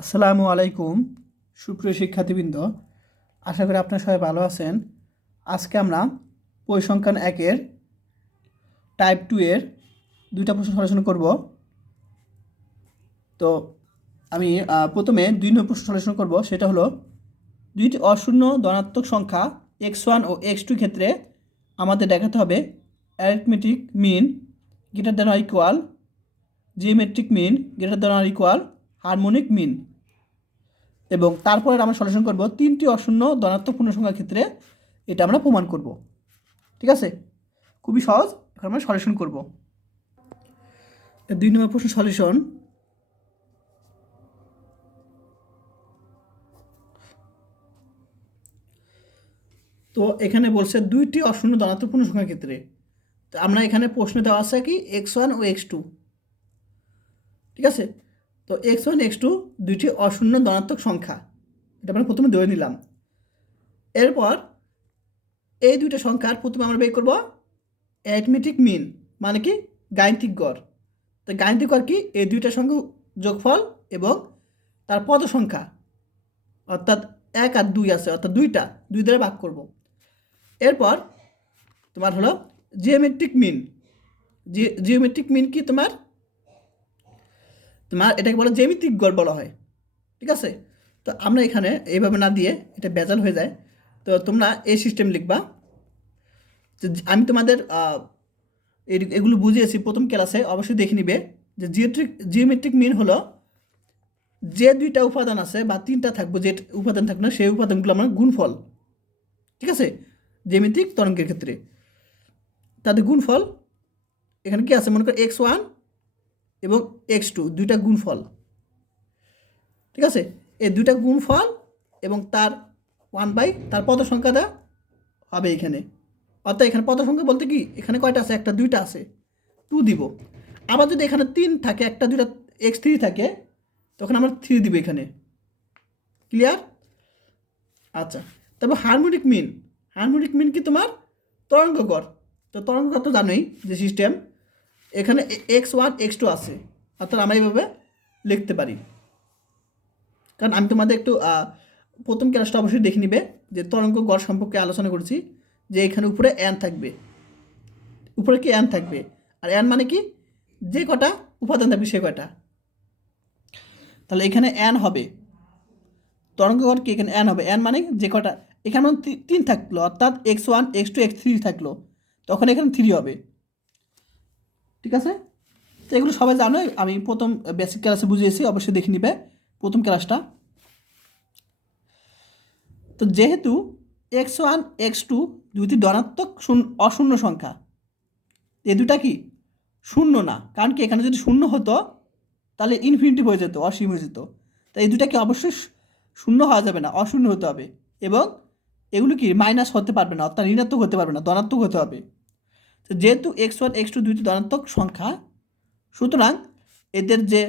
আসসালামু আলাইকুম সুপ্রিয় শিক্ষার্থীবৃন্দ, আশা করি আপনারা সবাই ভালো আছেন। আজকে আমরা পরিসংখ্যান 1-এর টাইপ 2 এর দুইটা প্রশ্ন সলিউশন করব। তো আমি প্রথমে 2 নম্বর প্রশ্ন সলিউশন করব। সেটা হলো দুইটি অশূন্য ধনাত্মক সংখ্যা x1 ও x2 ক্ষেত্রে আমাদের দেখাতে হবে arithmetic mean greater than or equal, geometric mean greater than or equal, harmonic mean. এবং তারপরে আমরা সলিউশন করব 3টি অশূন্য ধনাত্মক পূর্ণসংখ্যার ক্ষেত্রে। এটা আমরা প্রমাণ করব। ঠিক আছে, খুবই সহজ। এখন আমরা সলিউশন করব 2 নম্বর প্রশ্ন সলিউশন। তো এখানে বলছে দুইটি অশূন্য ধনাত্মক পূর্ণসংখ্যার ক্ষেত্রে। তো আমরা এখানে প্রশ্ন দেওয়া আছে কি x1 ও x2। ঠিক আছে, তো x1 x2 দুইটি অশূন্য ধনাত্মক সংখ্যা, এটা আমরা প্রথমে ধরে নিলাম। এরপর এই দুইটা সংখ্যার প্রথমে আমরা বের করব অ্যারিথমেটিক মিন, মানে কি গাণিতিক গড়। তো গাণিতিক গড় কি এই দুইটা সংখ্যা যোগফল এবং তার পদ সংখ্যা, অর্থাৎ 1 আর 2 আছে, অর্থাৎ দুই দ্বারা ভাগ করব। এরপর তোমার হলো জিওমেট্রিক মিন। জিওমেট্রিক মিন কি তোমার এটাকে বলা জ্যামিতিক গড় বলা হয়। ঠিক আছে, তো আমরা এখানে এইভাবে না দিয়ে এটা ভেজাল হয়ে যায়। তো তোমরা এই সিস্টেম লিখবা। আমি তোমাদের এগুলো বুঝিয়েছি প্রথম ক্লাসে, অবশ্যই দেখে নিবে যে জিওমেট্রিক মিন হলো যে দুইটা উপাদান আছে বা তিনটা থাকবো, যে উপাদান থাকবে না সেই উপাদানগুলো আমার গুণফল। ঠিক আছে, জ্যামিতিক তরঙ্গের ক্ষেত্রে তাদের গুণফল এখানে কি আছে, মনে করো x1 এবং x2 দুইটা গুণফল। ঠিক আছে, এই দুইটা গুণফল এবং তার 1/, তার পদ সংখ্যাটা হবে এখানে। অর্থাৎ এখানে পদ সংখ্যা বলতে কি এখানে কয়টা আছে, একটা দুইটা আছে, 2 দিব। আবার যদি এখানে 3 থাকে, একটা দুইটা x3 থাকে, তখন আমরা 3 দিব এখানে। ক্লিয়ার? আচ্ছা, তারপর হারমোনিক মিন। হারমোনিক মিন কি তোমার তরঙ্গ গড়। তো তরঙ্গ গড় তো জানোই যে সিস্টেম, এখানে x1 x2 আছে, অর্থাৎ আমরা এইভাবে লিখতে পারি। কারণ আমি তোমাদের একটু প্রথম ক্লাসটা অবশ্যই দেখে নিবে যে তরঙ্গ গড় সম্পর্কে আলোচনা করেছি, যে এখানে উপরে n থাকবে, উপরে কি n থাকবে, আর n মানে কি যে কটা উপাদান থাকবে সে কয়টা। তাহলে এখানে n হবে, তরঙ্গ গড় কি এখানে n হবে, n মানে যে কটা, এখানে 3 থাকলো, অর্থাৎ x1 x2 x3 থাকলো, তখন এখানে 3 হবে। ঠিক আছে, তো এগুলো সবাই জানো, আমি প্রথম বেসিক ক্লাসে বুঝিয়েছি, অবশ্যই দেখে নিবে প্রথম ক্লাসটা। তো যেহেতু x1 x2 দুইটি ধনাত্মক অশূন্য সংখ্যা, এই দুটা কি শূন্য না, কারণ কি এখানে যদি শূন্য হতো তাহলে ইনফিনিটি হয়ে যেত, অসীম হয়ে যেত। তাই এই দুটাকে অবশ্যই শূন্য হওয়া যাবে না, অশূন্য হতে হবে। এবং এগুলো কি মাইনাস হতে পারবে না, অর্থাৎ ঋণাত্মক হতে পারবে না, ধনাত্মক হতে হবে। তো যেহেতু x1 x2 দুইটি ধনাত্মক সংখ্যা, সুতরাং এদের যে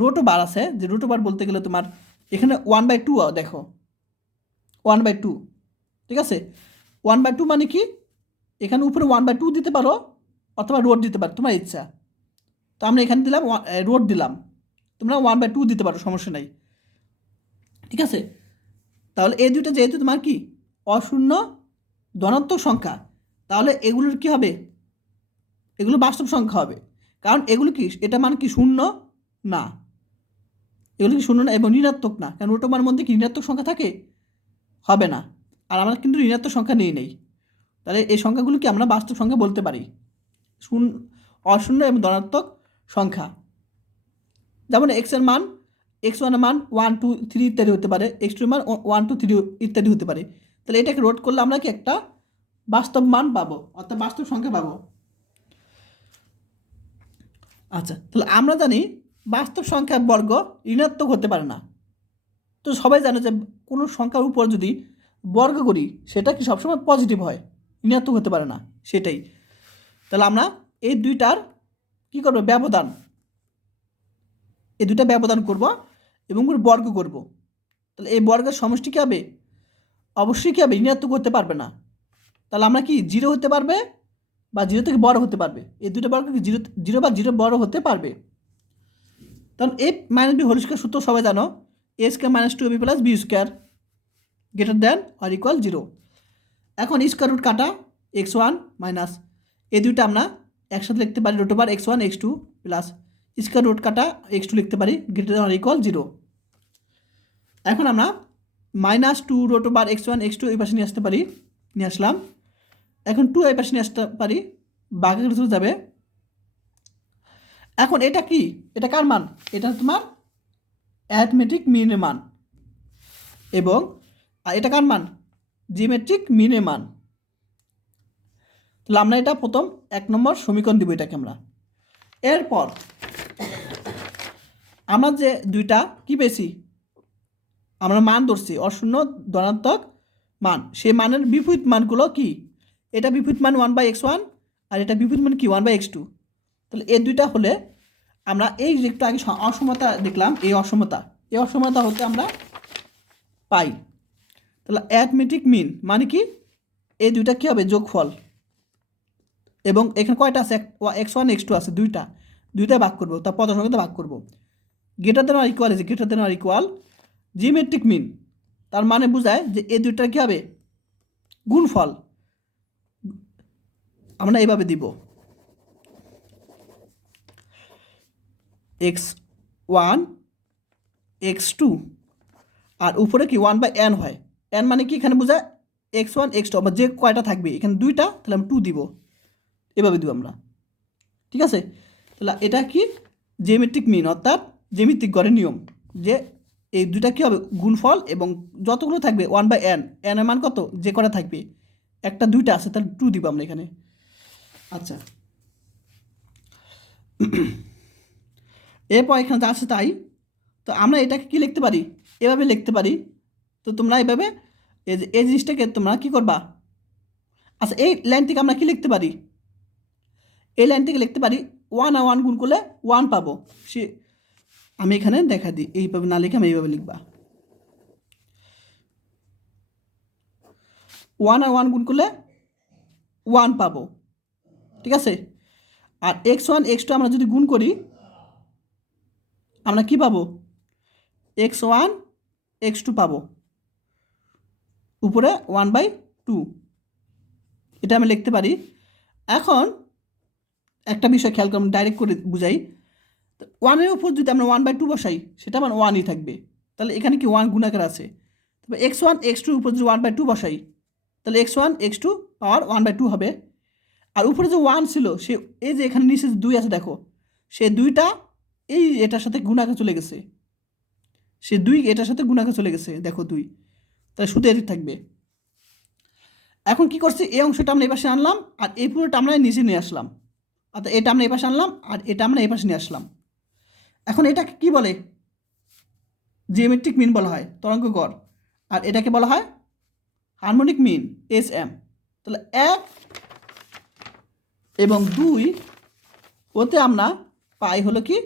রুট বার আছে, যে রুট বার বলতে গেলে তোমার এখানে 1/2 দেখো, 1/2। ঠিক আছে, 1/2 মানে কি এখানে উপরে 1/2 দিতে পারো অথবা রোড দিতে পারো, তোমার ইচ্ছা। তো আমরা এখানে দিলাম রোড দিলাম, তোমরা 1/2 দিতে পারো, সমস্যা নাই। ঠিক আছে, তাহলে এই দুটো যেহেতু তোমার কি অশূন্য ধনাত্মক সংখ্যা, তাহলে এগুলোর কি হবে, এগুলো বাস্তব সংখ্যা হবে। কারণ এগুলো কি এটা মানে কি শূন্য না, এগুলো কি শূন্য না এবং ঋণাত্মক না, কারণ রুটমার মধ্যে কি ঋণাত্মক সংখ্যা থাকে, হবে না। আর আমরা কিন্তু ঋণাত্মক সংখ্যা নেই। তাহলে এই সংখ্যাগুলোকে আমরা বাস্তব সংখ্যা বলতে পারি, অশূন্য এবং ধনাত্মক সংখ্যা। যেমন এক্সের মান, x1 এর মান 1 2 3 ইত্যাদি হতে পারে, x2 এর মান 1 2 3 ইত্যাদি হতে পারে। তাহলে এটাকে রোধ করলে আমরা কি একটা বাস্তব মান পাবো, অর্থাৎ বাস্তব সংখ্যা পাবো। আচ্ছা, তাহলে আমরা জানি বাস্তব সংখ্যার বর্গ ঋণাত্মক হতে পারে না। তো সবাই জানে যে কোনো সংখ্যার উপর যদি বর্গ করি সেটা কি সবসময় পজিটিভ হয়, ঋণাত্মক হতে পারে না, সেটাই। তাহলে আমরা এই দুইটার কি করবো, ব্যবধান, এই দুইটা ব্যবধান করব এবং বর্গ করব। তাহলে এই বর্গের সমষ্টি কী হবে, অবশ্যই কী হবে, ঋণাত্মক হতে পারবে না। তাহলে আমরা কি জিরো হতে পারবে বা জিরো থেকে বড় হতে পারবে, এই দুটো বর্গ কি জিরো বা জিরো বড় হতে পারবে। তখন a minus b whole square সূত্র সবাই জানো, a square minus two b plus b square greater than or equal 0। এখন স্কোয়ার রুট কাটা x1 মাইনাস এই দুইটা আমরা একসাথে লিখতে পারি root over x1 x2 plus square root কাটা x2 লিখতে পারি গ্রেটার দেন অর ইকুয়াল 0। এখন আমরা minus two root over x1 x2 এই পাশে নিয়ে আসতে পারি, নিয়ে আসলাম। এখন 2 এই পাশে নিয়ে আসতে পারি, বাকি চলে যাবে। এখন এটা কি, এটা কার মান? এটা তোমার অ্যারিথমেটিক মিনের মান, এবং এটা কার মান? জিওমেট্রিক মিনের মান। তাহলে আমরা এটা প্রথম 1 নম্বর সমীকরণ দিব এটাকে আমরা। এরপর আমরা যে দুইটা কি পেয়েছি, আমরা মান ধরছি অশূন্য ধনাত্মক মান, সেই মানের বিপরীত মানগুলো কি? এটা বিপরীত মান 1/x1 আর এটা বিপরীত মান কি 1/x2। তাহলে এই দুইটা হলে আমরা এই যে একটু আগে অসমতা দেখলাম, এই অসমতা হতে আমরা পাই। তাহলে অ্যারিথমেটিক মিন মানে কি, এই দুইটা কী হবে? যোগফল। এবং এখানে কয়টা আছে? x1 x2 আছে, দুইটা ভাগ করবো, তার পদ সংখ্যাতে ভাগ করবো। গ্রেটার দেন আর ইকুয়াল আছে, greater than or equal geometric মিন, তার মানে বোঝায় যে এই দুইটার কী হবে? গুণফল। আমরা এইভাবে দিব x1 x2 আর উপরে কি 1/n হয়। n মানে কি এখানে বোঝায় x1 x2, আবার যে কয়টা থাকবে এখানে দুইটা, তাহলে আমি 2 দিব, এভাবে দিব আমরা। ঠিক আছে, তাহলে এটা কি জিওমেট্রিক মিন, অর্থাৎ জ্যামিতিক গড়ের নিয়ম, যে এই দুইটা কী হবে? গুণফল, এবং যতগুলো থাকবে 1/n, n এর মান কত? যে কটা থাকবে, একটা দুইটা আছে, তাহলে 2 দিব আমরা এখানে। আচ্ছা, এরপর এখানে যা আছে তাই। তো আমরা এটাকে কি লিখতে পারি? এভাবে লিখতে পারি। তো তোমরা এইভাবে এই জিনিসটাকে তোমরা কি করবা? আচ্ছা, এই লাইন থেকে আমরা কি লিখতে পারি? এই লাইন থেকে লিখতে পারি 1 আর 1 গুণ করলে 1 পাবো। সে আমি এখানে দেখা দিই, এইভাবে না লিখে আমি এইভাবে লিখবা 1 আর 1 গুণ করলে 1 পাবো। ঠিক আছে, আর x1 x2 আমরা যদি গুণ করি আমরা কি পাবো? x1 x2 পাবো, উপরে 1/2, এটা আমি লিখতে পারি। এখন একটা বিষয় খেয়াল করে ডাইরেক্ট করে বুঝাই। 1-এর উপর যদি আমরা 1/2 বসাই, সেটা আমার 1ই থাকবে, তাহলে এখানে কি 1 গুণাকার আছে। তবে x1 x2-র উপর যদি 1/2 বসাই, তাহলে x1 x2 পাওয়ার 1/2 হবে। আর উপরে যে 1 ছিল, সে এই যে এখানে নিচে 2 আছে দেখো, সে 2টা এই এটার সাথে গুণাকার চলে গেছে, সে 2 এটার সাথে গুণাকার চলে গেছে, দেখো 2, তাহলে শুধু এটি থাকবে। এখন কি করছি, এই অংশটা আমরা এই পাশে আনলাম, আর এই পুরোটা আমরা নিচে নিয়ে আসলাম, অর্থাৎ এটা আমরা এই পাশে আনলাম, আর এটা আমরা এই পাশে নিয়ে আসলাম। এখন এটাকে কি বলে? জিওমেট্রিক মিন বলা হয়, তরঙ্গ গড়। আর এটাকে বলা হয় হারমোনিক মিন, SM। তাহলে 1 এবং 2 ওতে আমরা পাই হলো কি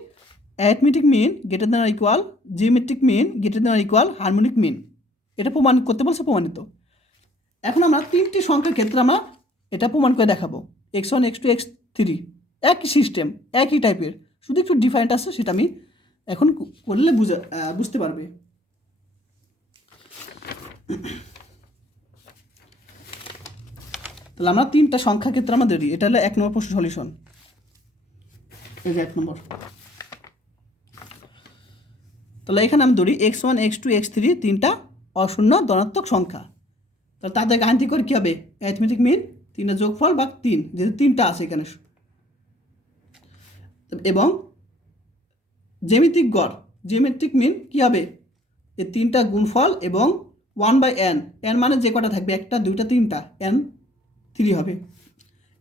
arithmetic mean greater than or equal geometric mean greater than or equal harmonic mean. এটা প্রমাণ করতে বলছে, প্রমাণিত। এখন আমরা 3টি সংখ্যার ক্ষেত্রে আমরা এটা প্রমাণ করে দেখাবো। x1 x2 x3 একই সিস্টেম, একই টাইপের, শুধু একটু ডিফারেন্ট আছে, সেটা আমি এখন করলে বুঝতে পারবে। তাহলে আমরা 3টা সংখ্যার ক্ষেত্রে আমাদের এটা হলো 1 নম্বর প্রশ্ন সলিউশন। এই যে 1 নম্বর। তাহলে এখানে আমি ধরি x1 x2 x3 3টা অশূন্য ধনাত্মক সংখ্যা। তাহলে তাদের গাণিতিক করে কী হবে? অ্যারিথমেটিক মিন 3-এর যোগফল বা 3, যেহেতু 3টা আছে এখানে, এবং জ্যামিতিক গড় জিওমেট্রিক মিন কী হবে? এই 3টা গুণফল এবং 1/n, n মানে যে কটা থাকবে, 1টা 2টা 3টা, n 3 হবে।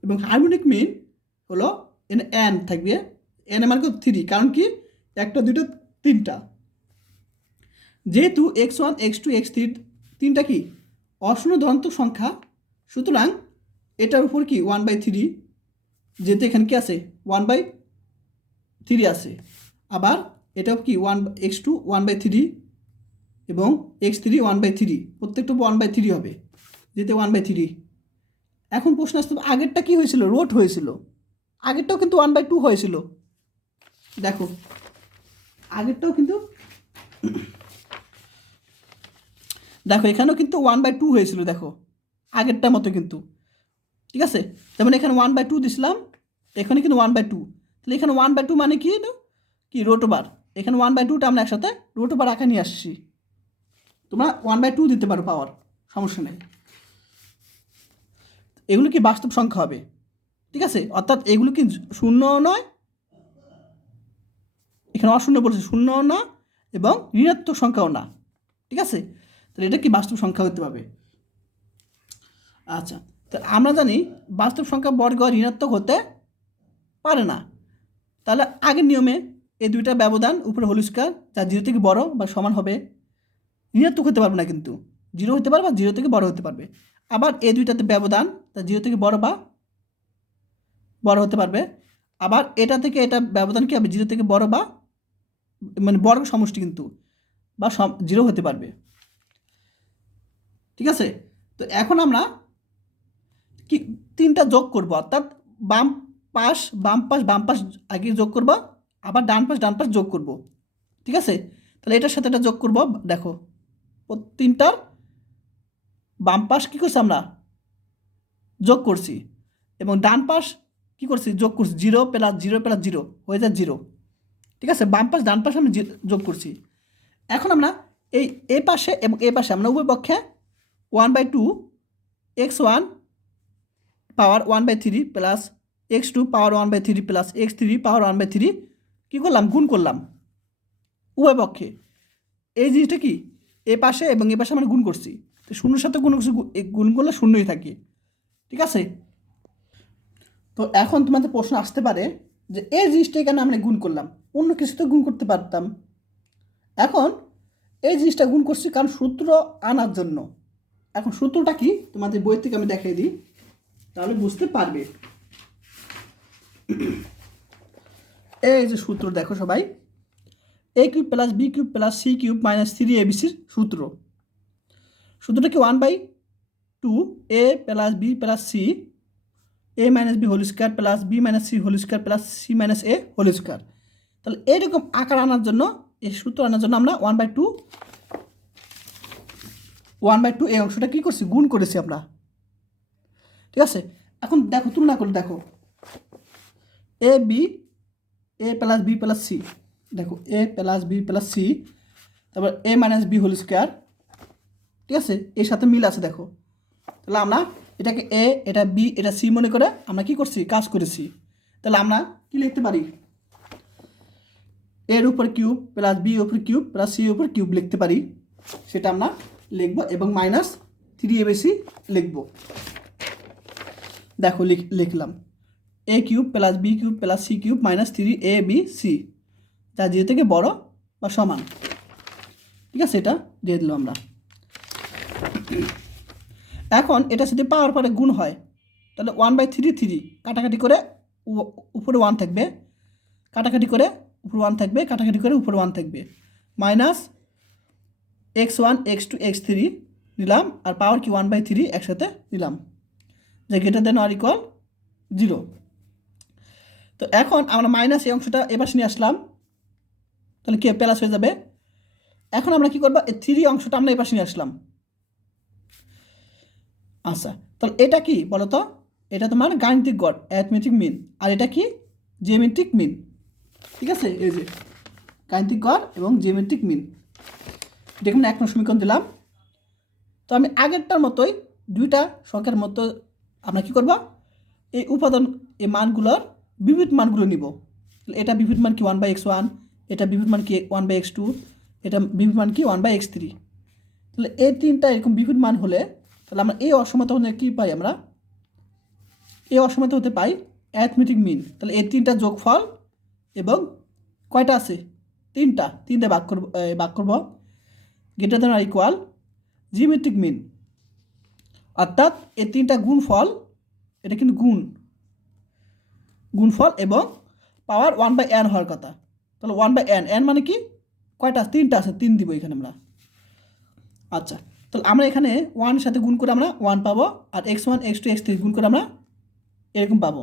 এবং হারমোনিক মিন হলো n থাকবে, n এর মান কত? 3, কারণ কি 1টা 2টা 3টা, যেহেতু x1 x2 x3 3টা কি অশূন্য ধনাত্মক সংখ্যা, সুতরাং এটার উপর কি 1/3, যেহেতু এখানে কি আছে 1/3 আছে, আবার এটাও কি x2 1/3 এবং x3 1/3, প্রত্যেকটা 1/3 হবে, যেহেতু 1/3। এখন প্রশ্ন আসতে আগেরটা কি হয়েছিল? রোট হয়েছিল, আগেরটাও কিন্তু 1/2 হয়েছিল। দেখো আগেরটাও কিন্তু দেখো এখানেও কিন্তু 1/2 হয়েছিল, দেখো আগেরটার মতো কিন্তু, ঠিক আছে। যেমন এখানে 1/2 দিছিলাম, এখানে কিন্তু 1/2, তাহলে এখানে 1/2 মানে কি কি রুট ওভার, এখানে 1/2টা আমরা একসাথে রুট ওভার আঁকা নিয়ে আসছি। তোমরা 1/2 দিতে পারো পাওয়ার, সমস্যা নেই। এগুলো কি বাস্তব সংখ্যা হবে, ঠিক আছে, অর্থাৎ এগুলো কি শূন্যও নয়, এখানে অশূন্য বলছে, শূন্যও না এবং ঋণাত্মক সংখ্যাও না, ঠিক আছে। তাহলে এটা কি বাস্তব সংখ্যা হতে পারবে। আচ্ছা, তো আমরা জানি বাস্তব সংখ্যা বর্গ ঋণাত্মক হতে পারে না, তাহলে আগের নিয়মে এই দুইটা ব্যবধান উপরে হোল স্কয়ার যা 0 থেকে বড় বা সমান হবে, ঋণাত্মক হতে পারবে না কিন্তু 0 হতে পারবে বা 0 থেকে বড় হতে পারবে। আবার এই দুইটাতে ব্যবধান তা 0 থেকে বড় বা বড় হতে পারবে। আবার এটা থেকে এটা ব্যবধান কি হবে, 0 থেকে বড় বা মানে বর্গ সমষ্টি কিন্তু বা 0 হতে পারবে, ঠিক আছে। তো এখন আমরা কি তিনটা যোগ করব, অর্থাৎ বাম পাশ বাম পাশ আগে যোগ করব, আবার ডান পাশ যোগ করব, ঠিক আছে। তাহলে এটার সাথে এটা যোগ করব, দেখো তিনটার বাম পাশ কী করছি আমরা যোগ করছি, এবং ডান পাশ কী করছি যোগ করছি, 0 + 0 + 0 হয়ে যায় 0, ঠিক আছে। বাম পাশ ডান পাশে আমি যোগ করছি। এখন আমরা এই পাশে এবং এই পাশে আমরা উভয় পক্ষে 1/2 x1 পাওয়ার 1/3 প্লাস x2 পাওয়ার 1/3 প্লাস x3 পাওয়ার 1/3 কী করলাম, গুণ করলাম উভয় পক্ষে। এই জিনিসটা কি এ পাশে এবং এ পাশে আমরা গুণ করছি, তো শূন্যর সাথে গুণ করলে শূন্যই থাকে, ঠিক আছে। তো এখন তোমাদের প্রশ্ন আসতে পারে যে এই জিনিসটা কেন আমরা গুণ করলাম, অন্য কিছু তো গুণ করতে পারতাম। এখন এই জিনিসটা গুণ করছি কারণ সূত্র আনার জন্য। এখন সূত্রটা কি তোমাদের বই থেকে আমি দেখিয়ে দিই, তাহলে বুঝতে পারবে। এই যে সূত্র দেখো সবাই, a³ + b³ + c³ - 3abc সূত্রটা কি 1/2 a + b + c a - b whole square plus b - c whole square plus c - a whole square. তাহলে এইরকম আকার আনার জন্য, এই সূত্র আনার জন্য আমরা 1/2 এই অংশটা কী করছি, গুণ করেছি আমরা, ঠিক আছে। এখন দেখো তুলনা করে দেখো, a + b + c, দেখো a + b + c, তারপর a - b হোল স্কয়ার, ঠিক আছে, এর সাথে মিল আছে দেখো। তাহলে আমরা এটাকে a, এটা b, এটা c মনে করে আমরা কি করছি, কাজ করেছি। তাহলে আমরা কি লিখতে পারি, এর উপর কিউব প্লাস বি উপর কিউব প্লাস সি উপর কিউব লিখতে পারি, সেটা আমরা লিখব এবং -3abc লিখব। দেখো লিখলাম a³ + b³ + c³ - 3abc যা 0 থেকে বড় বা সমান, ঠিক আছে, এটা দিয়ে দিলাম আমরা। এখন এটা যদি পাওয়ার পরে গুণ হয় তাহলে 1/3 কাটাকাটি করে উপরে 1 থাকবে, কাটাকাটি করে উপরে 1 থাকবে, কাটাকাটি করে উপরে 1 থাকবে, -x1 x2 x3 নিলাম, আর পাওয়ার কি 1/3 একসাথে নিলাম, যে গ্রেটার দেন অর ইকুয়াল 0। তো এখন আমরা মাইনাস এই অংশটা এবার নিয়ে আসলাম, তাহলে কি প্লাস হয়ে যাবে। এখন আমরা কি করবো, এই 3 অংশটা আমরা এবার নিয়ে আসলাম। আচ্ছা, তাহলে এটা কি বলো তো, এটা তোমার গাণিতিক গড় অ্যারিথমেটিক মিন, আর এটা কি জিওমেট্রিক মিন, ঠিক আছে। এই যে গাণিতিক গড় এবং জিওমেট্রিক মিন, দেখুন 1 নং সমীকরণ দিলাম। তো আমি আগেরটার মতোই দুইটা সংখ্যার মতো আমরা কি করব, এই উপাদান এই মানগুলোর বিপরীত মানগুলো নিব। এটা বিপরীত মান কি 1/x1, এটা বিপরীত মান কি 1/x2, এটা বিপরীত মান কি 1/x3। তাহলে এই তিনটা এরকম বিপরীত মান হলে তাহলে আমরা এই অসমতা হলে কী পাই, আমরা এই অসমতা হতে পাই অ্যারিথমেটিক মিন। তাহলে এই তিনটা যোগফল এবং কয়টা আছে, তিনটা ভাগ করব greater than or equal geometric mean, অর্থাৎ এই তিনটা গুণফল, এটা কিন্তু গুণফল এবং পাওয়ার 1/n হওয়ার কথা। তাহলে 1/n, n মানে কি কয়টা, তিনটা আছে, 3 দিব এখানে আমরা। আচ্ছা, তাহলে আমরা এখানে 1 সাথে গুণ করে আমরা 1 পাবো, আর x1 x2 x3 গুণ করে আমরা এরকম পাবো,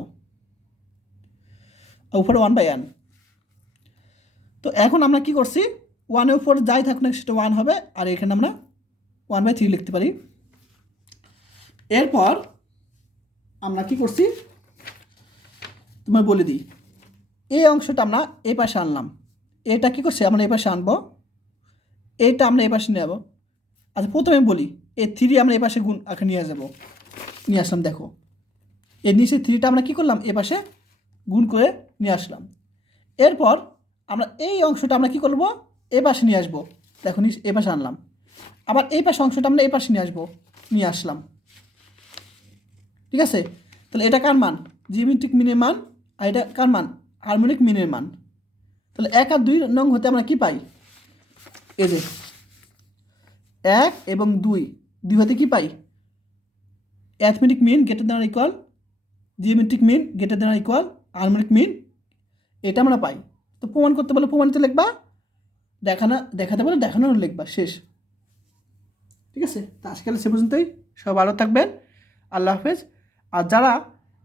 উপরে 1/n। তো এখন আমরা কি করছি, 1 এর উপর যাই থাকুক না সেটা 1 হবে, আর এখানে আমরা 1/3 লিখতে পারি। এরপর আমরা কি করছি তোমায় বলে দিই, এই অংশটা আমরা এই পাশে আনলাম, এটা কি করছি আমরা এই পাশে আনবো, এইটা আমরা এই পাশে নেব। আচ্ছা প্রথমে বলি, এই 3 আমরা এই পাশে গুণ আগে নিয়ে যাব, নিয়ে আসলাম। দেখো এর নিচে 3টা আমরা কি করলাম, এ পাশে গুণ করে নিয়ে আসলাম। এরপর আমরা এই অংশটা আমরা কি করব, এ পাশে নিয়ে আসবো। দেখো এ পাশে আনলাম, আবার এই পাশে অংশটা আমরা এই পাশে নিয়ে আসবো, নিয়ে আসলাম। ঠিক আছে, তাহলে এটা কার মান, জিওমেট্রিক মিনের মান, আর এটা কার মান, হারমোনিক মিনের মান। তাহলে 1 আর 2 নং হতে আমরা কি পাই, এই যে 1 এবং 2 হতে কি পাই, arithmetic mean greater than equal, geometric mean greater than equal, harmonic mean, এটা আমরা পাই। তো প্রমাণ করতে বলে প্রমাণিত লিখবা, দেখাতে বলে দেখানোর লিখবা, শেষ। ঠিক আছে, তো আজকাল সে পর্যন্তই, সব ভালো থাকবেন, আল্লাহ হাফেজ। আর যারা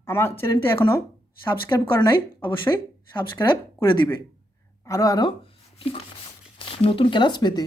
আমার চ্যানেলটি এখনও সাবস্ক্রাইব করে নাই অবশ্যই সাবস্ক্রাইব করে দিবে, আরও কি নতুন ক্লাস পেতে।